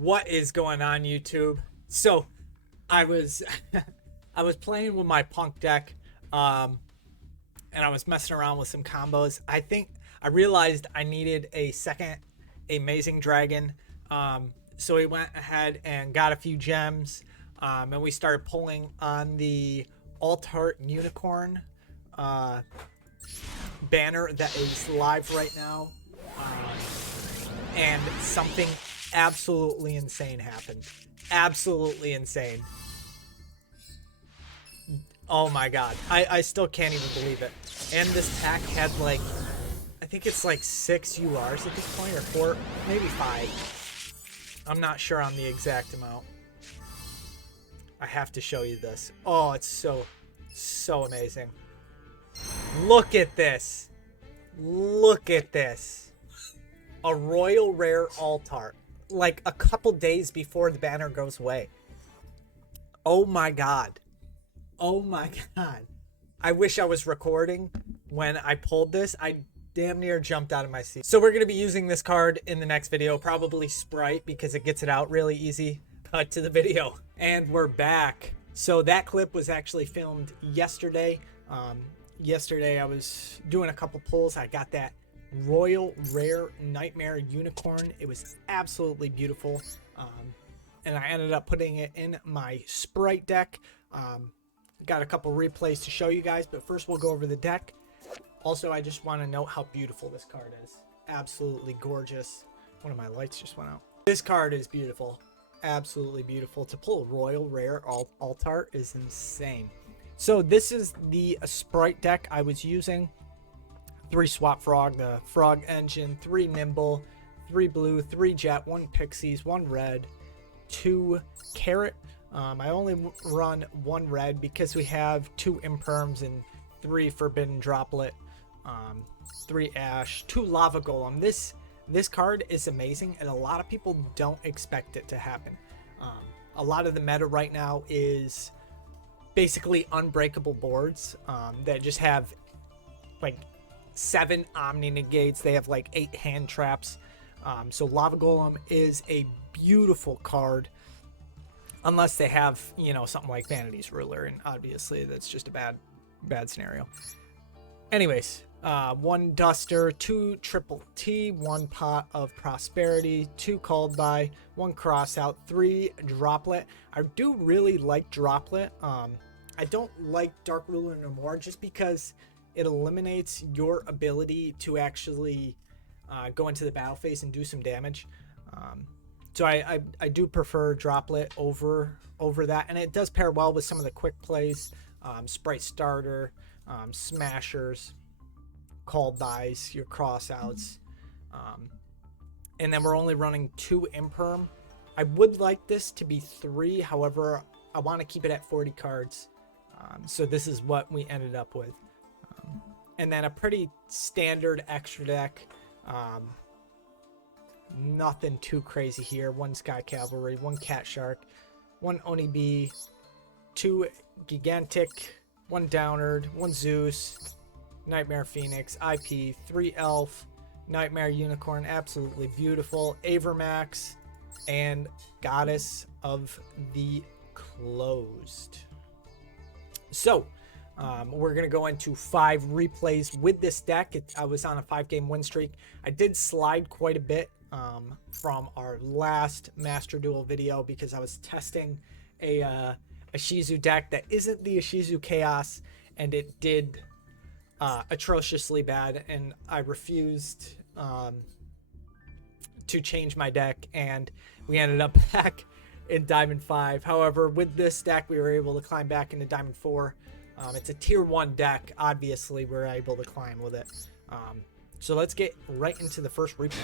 What is going on, YouTube? So I was I was playing with my punk deck, and I was messing around with some combos. I think I realized I needed a second amazing dragon. So we went ahead and got a few gems, and we started pulling on the Alt-Heart Unicorn banner that is live right now. And something absolutely insane happened. Absolutely insane. Oh my god. I still can't even believe it. And this pack had like, I think it's like 6 URs at this point, or 4, maybe 5. I'm not sure on the exact amount. I have to show you this. Oh, it's so amazing. Look at this. Look at this. A royal rare Alt-Heart. Like a couple days before the banner goes away. Oh my god. Oh my god. I wish I was recording when I pulled this. I damn near jumped out of my seat. So we're going to be using this card in the next video. Probably Spright, because it gets it out really easy. Cut to the video. And we're back. So that clip was actually filmed yesterday. Yesterday I was doing a couple pulls. I got that royal rare nightmare unicorn. It was absolutely beautiful, and I ended up putting it in my Spright deck. Got a couple replays to show you guys, but first we'll go over the deck. Also, I just want to note how beautiful this card is. Absolutely gorgeous. One of my lights just went out. This card is beautiful. Absolutely beautiful. To pull a royal rare Alt-Heart is insane. So this is the Spright deck I was using. 3 Swap Frog, the Frog Engine, 3 Nimble, 3 Blue, 3 Jet, 1 Pixies, 1 Red, 2 Carrot. I only run 1 Red because we have 2 Imperms and 3 Forbidden Droplet, 3 Ash, 2 Lava Golem. This card is amazing, and a lot of people don't expect it to happen. A lot of the meta right now is basically unbreakable boards that just have like 7 Omni Negates. They have like 8 hand traps. So Lava Golem is a beautiful card, unless they have, you know, something like Vanity's Ruler, and obviously that's just a bad scenario. Anyways, 1 Duster, 2 Triple T, 1 Pot of Prosperity, 2 Called By, 1 Crossout, 3 Droplet. I do really like Droplet. I don't like Dark Ruler no more, just because it eliminates your ability to actually go into the battle phase and do some damage. So I do prefer Droplet over that, and it does pair well with some of the quick plays, Spright Starter, Smashers, Called Bys, your Crossouts, and then we're only running 2 Imperm. I would like this to be 3, however, I want to keep it at 40 cards, so this is what we ended up with. And then a pretty standard extra deck. Nothing too crazy here. 1 Sky Cavalry, 1 Cat Shark, 1 Oni Bee, 2 Gigantic, 1 Downard, 1 Zeus, Nightmare Phoenix, IP, 3 Elf, Nightmare Unicorn, absolutely beautiful, Avermax, and Goddess of the Closed. So, we're going to go into 5 replays with this deck. I was on a 5-game win streak. I did slide quite a bit from our last Master Duel video, because I was testing a Shizu deck that isn't the Shizu Chaos, and it did atrociously bad, and I refused to change my deck, and we ended up back in Diamond 5. However, with this deck, we were able to climb back into Diamond 4. It's a tier 1 deck. Obviously, we're able to climb with it. So let's get right into the first replay.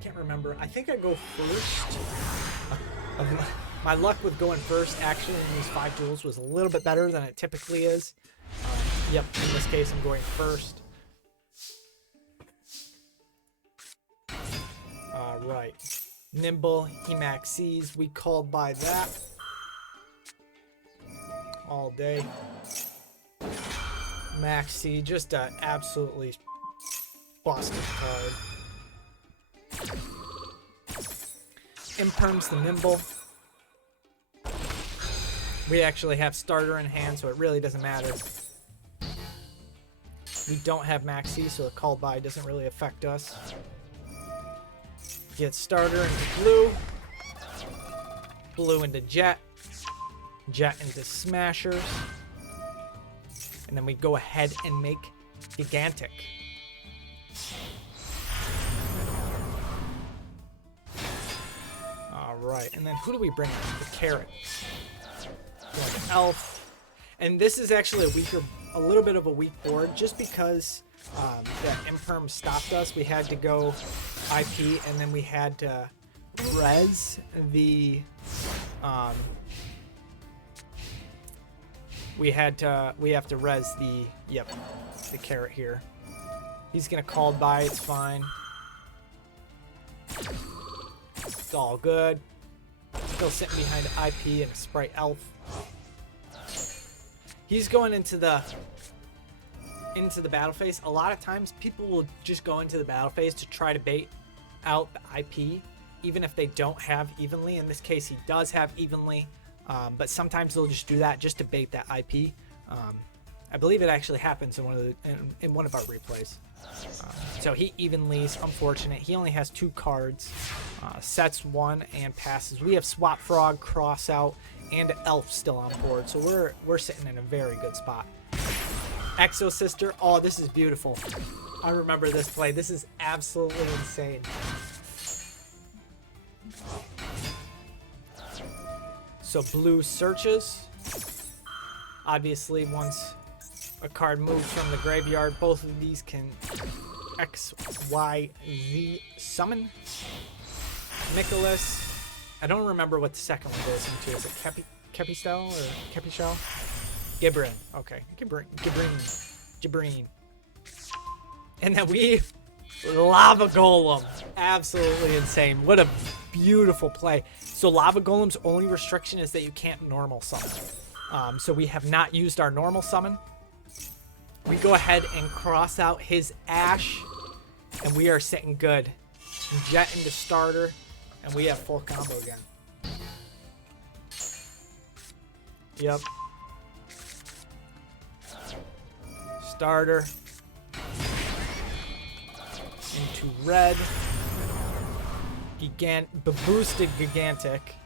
Can't remember. I think I go first. My luck with going first actually in these 5 duels was a little bit better than it typically is. Yep, in this case, I'm going first. Right. Nimble, Emaxes, we called by that all day. Maxi, just a absolutely busted card. Imperm's the Nimble. We actually have starter in hand, so it really doesn't matter. We don't have Maxi, so the call by doesn't really affect us. Get starter into blue. Blue into jet. Jet into smashers. And then we go ahead and make gigantic. Alright, and then who do we bring in? The carrot. Going to elf. And this is actually a little bit of a weak board, just because that Imperm stopped us. We had to go IP, and then we had to res the we have to res the the carrot here. He's gonna call by, it's fine. It's all good. Still sitting behind IP and a Spright elf. He's going into the battle phase. A lot of times people will just go into the battle phase to try to bait out the IP, even if they don't have evenly. In this case, he does have evenly, but sometimes they'll just do that just to bait that IP. I believe it actually happens in one of our replays. So he evenly's, unfortunate. He only has 2 cards, sets 1 and passes. We have Swap Frog, Cross Out, and Elf still on board, so we're sitting in a very good spot. Exo Sister, oh, this is beautiful. I remember this play. This is absolutely insane. So blue searches. Obviously, once a card moves from the graveyard, both of these can X, Y, Z summon. Nicholas. I don't remember what the second one goes into. Is it Kepistel or Kepishel? Gibran. Okay. Gibreen. And then we Lava Golem. Absolutely insane. What a beautiful play. So Lava Golem's only restriction is that you can't normal summon. So we have not used our normal summon. We go ahead and cross out his Ash, and we are sitting good. Jet into starter, and we have full combo again. Yep. Starter. Into red. Boosted Gigantic.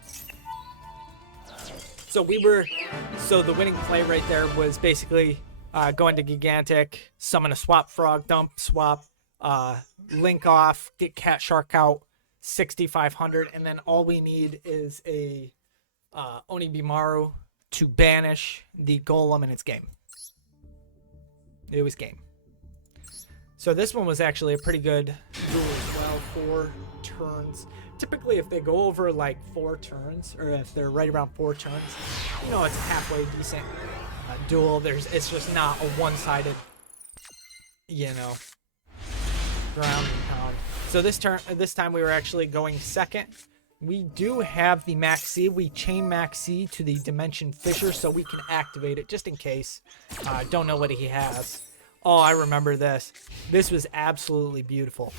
So the winning play right there was basically going to Gigantic, summon a Swap Frog, dump, swap, link off, get Cat Shark out, 6,500, and then all we need is a Onibimaru to banish the Golem, and it's game. It was game. So this one was actually a pretty good duel as well. 4 turns. Typically, if they go over like 4 turns, or if they're right around 4 turns, you know, it's a halfway decent duel. It's just not a one-sided, you know, ground and pound. So this time we were actually going second. We do have the Maxi. We chain Maxi to the Dimension Fissure so we can activate it just in case. Don't know what he has. Oh, I remember this. This was absolutely beautiful.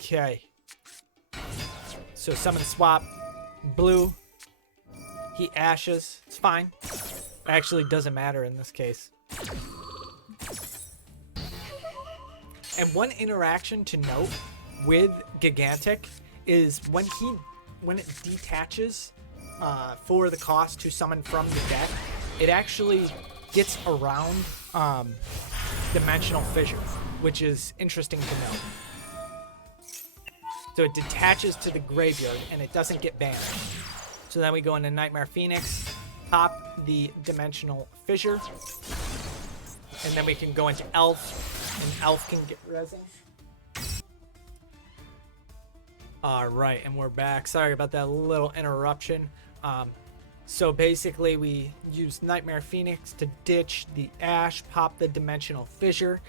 Okay. So summon swap. Blue. He ashes. It's fine. Actually doesn't matter in this case. And one interaction to note with Gigantic is when it detaches for the cost to summon from the deck, it actually gets around Dimensional Fissure, which is interesting to note. So it detaches to the graveyard and it doesn't get banished. So then we go into Nightmare Phoenix, pop the Dimensional Fissure, and then we can go into Elf, and Elf can get resin. Alright, and we're back. Sorry about that little interruption. So basically we use Nightmare Phoenix to ditch the Ash, pop the Dimensional Fissure,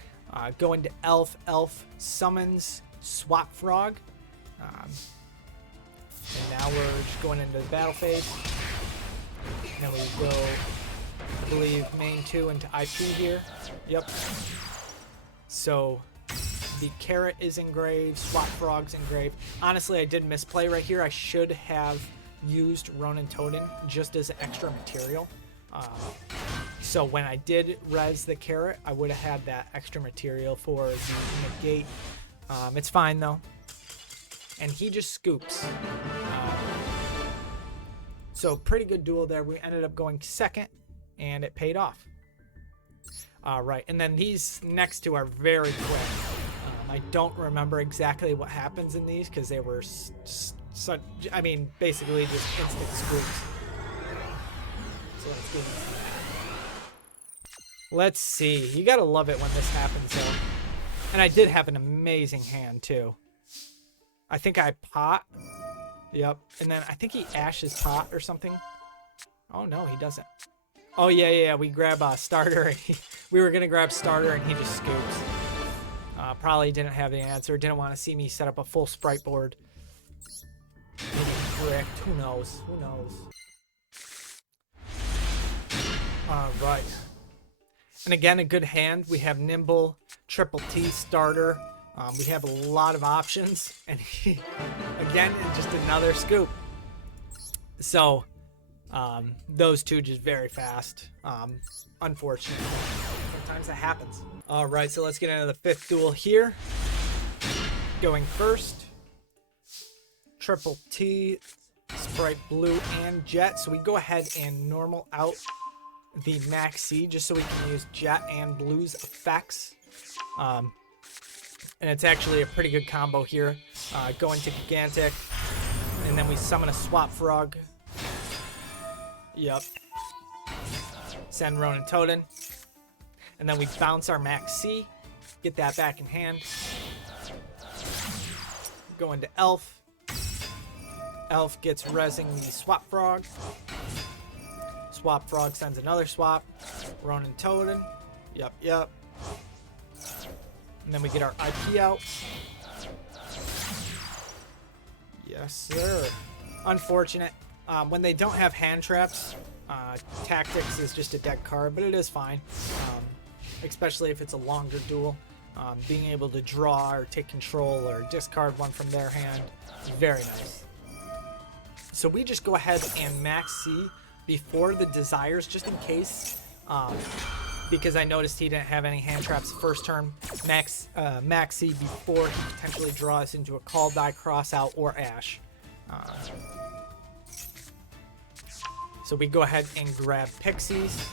go into Elf. Elf summons Swap Frog. And now we're just going into the battle phase. And then we go I believe main 2 into IP here. Yep. So the carrot is engraved, Swap Frog's engraved. Honestly, I did misplay right here. I should have used Ronin Totem just as an extra material. So when I did res the carrot, I would have had that extra material for the negate. It's fine though. And he just scoops. So pretty good duel there. We ended up going second, and it paid off. Right, and then these next two are very quick. I don't remember exactly what happens in these because they were such, I mean, basically just instant scoops. So let's get into that. Let's see. You gotta love it when this happens, though. And I did have an amazing hand, too. I think I pot. Yep. And then I think he ashes pot or something. Oh, no, he doesn't. Oh, yeah. We grab a starter. We were going to grab starter, and he just scoops. Probably didn't have the answer. Didn't want to see me set up a full Spright board. Maybe bricked. Who knows? Who knows? All right. And again, a good hand. We have Nimble, Triple T, Starter. We have a lot of options. And he, again, just another scoop. So, those two just very fast. Unfortunately. Sometimes that happens. All right, so let's get into the fifth duel here. Going first. Triple T, Spright Blue, and Jet. So we go ahead and normal out the Max C just so we can use Jet and Blue's effects. And it's actually a pretty good combo here. Go into Gigantic, and then we summon a Swap Frog. Yep. Send Ronin Totem. And then we bounce our Max C. Get that back in hand. Go into Elf. Elf gets rezzing the Swap Frog. Swap Frog sends another swap. Ronin Totem. Yep. And then we get our IP out. Yes, sir. Unfortunate. When they don't have hand traps, Tactics is just a deck card, but it is fine. Especially if it's a longer duel. Being able to draw or take control or discard one from their hand is very nice. So we just go ahead and Max C before the Desires, just in case. Because I noticed he didn't have any hand traps first turn. Max C before he potentially draws into a Call, Die, Cross Out, or Ash. So we go ahead and grab Pixies.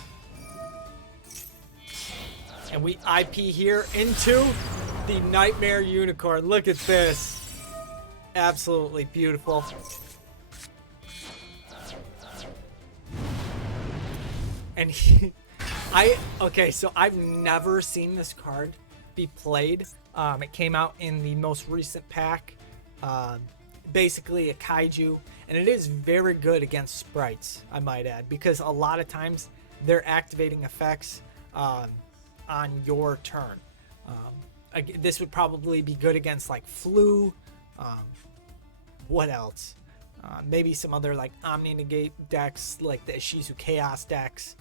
And we IP here into the Nightmare Unicorn. Look at this. Absolutely beautiful. And okay, so I've never seen this card be played. It came out in the most recent pack. Basically a kaiju, and it is very good against sprites, I might add, because a lot of times they're activating effects on your turn. This would probably be good against like Flu. What else? Maybe some other like Omni Negate decks, like the Ishizu Chaos decks,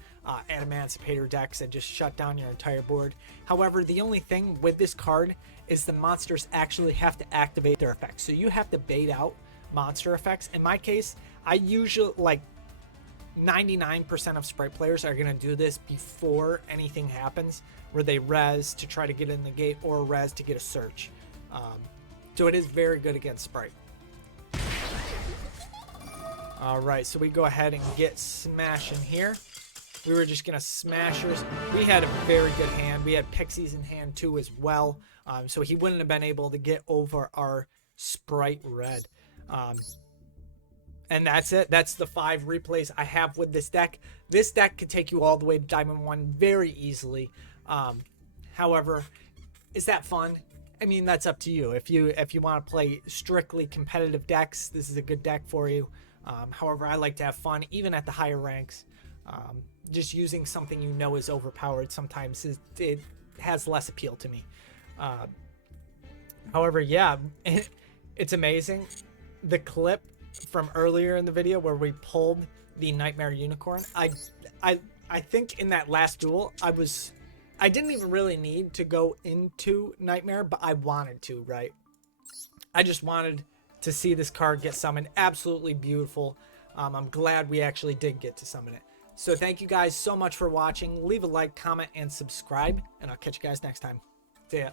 Adamantipator decks that just shut down your entire board. However, the only thing with this card is the monsters actually have to activate their effects. So you have to bait out monster effects. In my case, I usually, like 99% of Spright players are going to do this before anything happens, where they res to try to get in the gate or res to get a search. So it is very good against Spright. All right, so we go ahead and get smashing here. We were just going to smashers. We had a very good hand. We had Pixies in hand too as well. So he wouldn't have been able to get over our Spright red. And that's it. That's the 5 replays I have with this deck. This deck could take you all the way to Diamond 1 very easily. However, is that fun? I mean, that's up to you. If you want to play strictly competitive decks, this is a good deck for you. However, I like to have fun even at the higher ranks. Just using something you know is overpowered sometimes it has less appeal to me. However, yeah, it's amazing. The clip from earlier in the video where we pulled the Nightmare Unicorn, I I think in that last duel, I didn't even really need to go into Nightmare, but I wanted to, right? I just wanted to see this card get summoned. Absolutely beautiful. I'm glad we actually did get to summon it. So thank you guys so much for watching. Leave a like, comment, and subscribe, and I'll catch you guys next time. See ya.